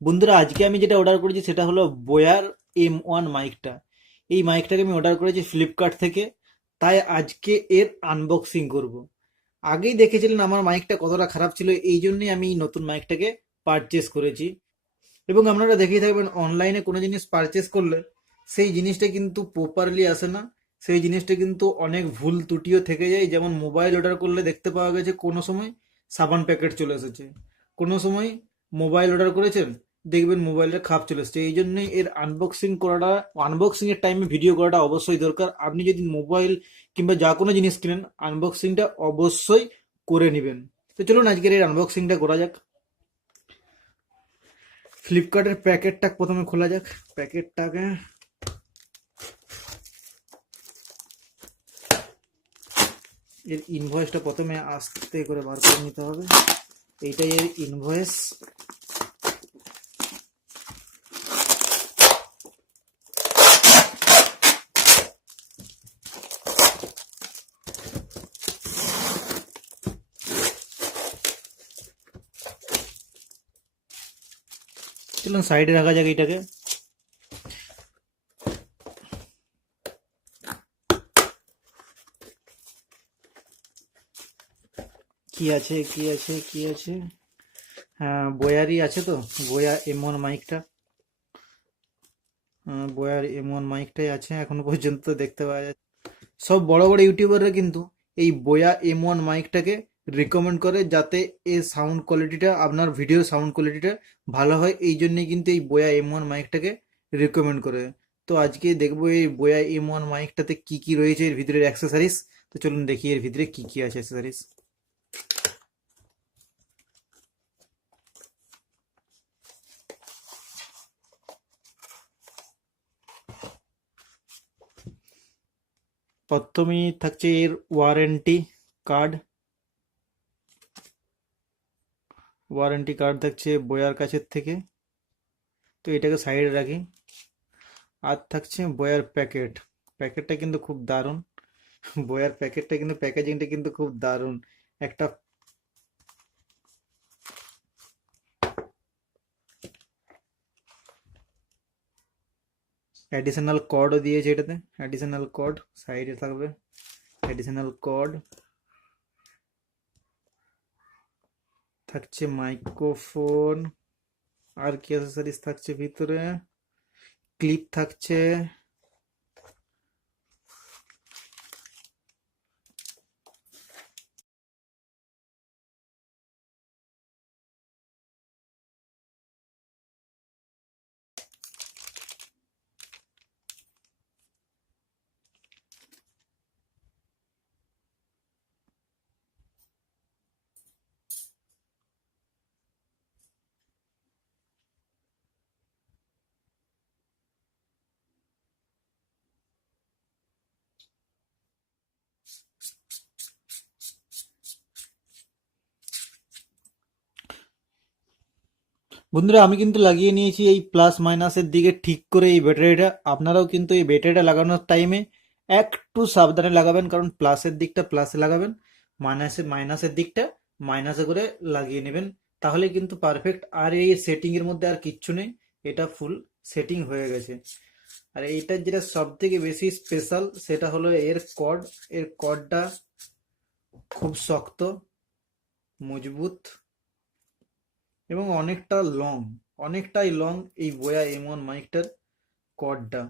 বন্ধুরা, আজকে আমি যেটা অর্ডার করেছি সেটা হলো বোয়ার M1 মাইকটা। এই মাইকটাকে আমি অর্ডার করেছি ফ্লিপকার্ট থেকে, তাই আজকে এর আনবক্সিং করব। আগেই দেখেছিলেন আমার মাইকটা কতটা খারাপ ছিল, এই জন্যই আমি এই নতুন মাইকটাকে পারচেস করেছি। এবং আপনারা দেখেই থাকবেন, অনলাইনে কোনো জিনিস পারচেস করলে সেই জিনিসটা কিন্তু প্রপারলি আসে না। সেই জিনিসটা কিন্তু অনেক ভুল ত্রুটিও থেকে যায়। যেমন মোবাইল অর্ডার করলে দেখতে পাওয়া গেছে কোনো সময় সাবান প্যাকেট চলে এসেছে, কোনো সময় মোবাইল অর্ডার করেছেন দেখবেন মোবাইলের খাপ চলে এসেছে। এই জন্যই এর আনবক্সিং করাটা, আনবক্সিং এর টাইমে ভিডিও করাটা অবশ্যই দরকার। আপনি যদি মোবাইল কিংবা যা কোনো জিনিস কিনেন, আনবক্সিংটা অবশ্যই করে নেবেন। তো চলুন আজকের এই আনবক্সিংটা করা যাক। ফ্লিপকার্টের প্যাকেটটা প্রথমে খোলা যাক। প্যাকেটটাকে এর ইনভয়েসটা প্রথমে আস্তে করে বার করে নিতে হবে। এইটাই এর ইনভয়েস। চলুন সাইডে রাখা যাক এইটাকে। কি আছে কি আছে কি আছে? হ্যাঁ, বয়ারই আছে তো, বয়া M1 মাইকটা। বয়ার M1 মাইকটাই আছে এখনো পর্যন্ত দেখতে পাওয়া যাচ্ছে। সব বড় বড় ইউটিউবাররা কিন্তু এই বয়া M1 মাইকটাকে রিকমেন্ড করে, যাতে এর সাউন্ড কোয়ালিটিটা, আপনার ভিডিও সাউন্ড কোয়ালিটিটা ভালো হয়। এই জন্যই কিন্তু এই বয়া M1 মাইকটাকে রিকমেন্ড করে। তো আজকে দেখবো এই বয়া M1 মাইকটাতে কি কি রয়েছে, এর ভিতরের অ্যাক্সেসরিজ। তো চলুন দেখি এর ভিতরে কি কি আছে অ্যাক্সেসরিজ। প্রথমেই থাকছে এর ওয়ারেন্টি কার্ড। ওয়ারেন্টি কার্ড থাকছে বয়ার কাছের থেকে। তো এটাকে সাইডে রাখি। আর থাকছে বয়ার প্যাকেট। প্যাকেটটা কিন্তু খুব দারুণ। বয়ার প্যাকেটটা কিন্তু, প্যাকেজিংটা কিন্তু খুব দারুণ। একটা অ্যাডিশনাল কর্ডও দিয়েছে এটাতে। অ্যাডিশনাল কর্ড সাইডে থাকবে। অ্যাডিশনাল কর্ড থাকছে, মাইক্রোফোন। আর কি অ্যাক্সেসরিজ থাকছে ভিতরে? ক্লিপ থাকছে। বন্ধুরা, আমি কিন্তু লাগিয়ে নিয়েছি এই প্লাস মাইনাসের দিকে ঠিক করে এই ব্যাটারিটা। আপনারাও কিন্তু এই ব্যাটারিটা লাগানোর টাইমে একটু সাবধানে লাগাবেন, কারণ প্লাসের দিকটা প্লাসে লাগাবেন, মাইনাসের দিকটা মাইনাসে করে লাগিয়ে নেবেন। তাহলে কিন্তু পারফেক্ট। আর এই সেটিং এর মধ্যে আর কিচ্ছু নেই, এটা ফুল সেটিং হয়ে গেছে। আর এইটার যেটা সব থেকে বেশি স্পেশাল সেটা হলো এর কর্ড। এর কর্ডটা খুব শক্ত, মজবুত এবং অনেকটা লং, অনেকটাই লং এই বোয়া M1 মাইকটার কর্ডটা।